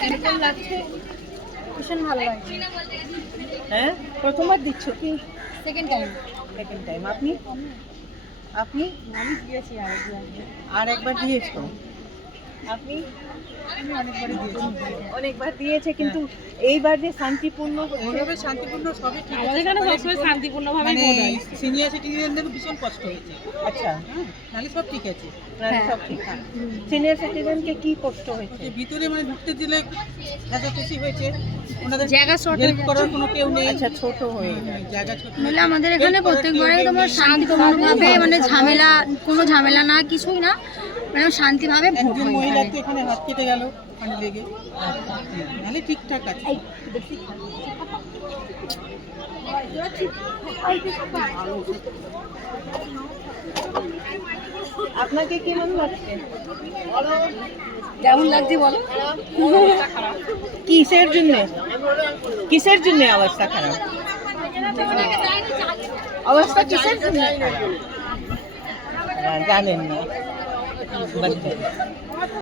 কেমন লাগছে? ভীষণ ভালো লাগছে। হ্যাঁ, প্রথমবার দিচ্ছ কি? Second time. Second time. আপনি আপনি আমি দিয়েছি আরেকবার। আর একবার দিয়েছো? আপনি আমি অনেকবারই দিয়েছি। অনেকবার দিয়েছে, কিন্তু এইবার যে শান্তিপূর্ণ এইভাবে শান্তিপূর্ণ সবই ঠিক আমাদের আছে। এখানে সকালে সবসময় ভীষণ শান্তিপূর্ণভাবেই মানে ভোট হয়। সিনিয়র সিটিজেনদের ভীষণ কষ্ট হয়েছে। আচ্ছা, হ্যাঁ, নাহলে সব ঠিক আছে। আপনার সব ঠিক। সিনিয়র সিটিজেনকে কি কষ্ট হয়েছে? যে ভিতরে মানে ঢুকতে দিলে খুশি হয়েছে। ওনাদের জায়গা short হয়ে হেল্প করার কোনো কেউ নেই। আচ্ছা, ছোট হয়ে গেছে। জায়গা ছোট। নইলে আমাদের এখানে Help করার প্রত্যেকবারে কেউ তোমার নেই। শান্তিপূর্ণভাবে মানে ঝামেলা, কোনো ঝামেলা না, কিছুই না, মানে শান্তিভাবে ভোট একজন হয় মহিলার এখানে। তো এখানে হাত কেটে গেল ওখানে লেগে। নাহলে ঠিকঠাক আছে। আপনাকে কেমন লাগছে? কেমন লাগছে বলো? কিসের জন্য? কিসের জন্য অবস্থা খারাপ? অবস্থা কিসের জন্য খারাপ? জানেন না।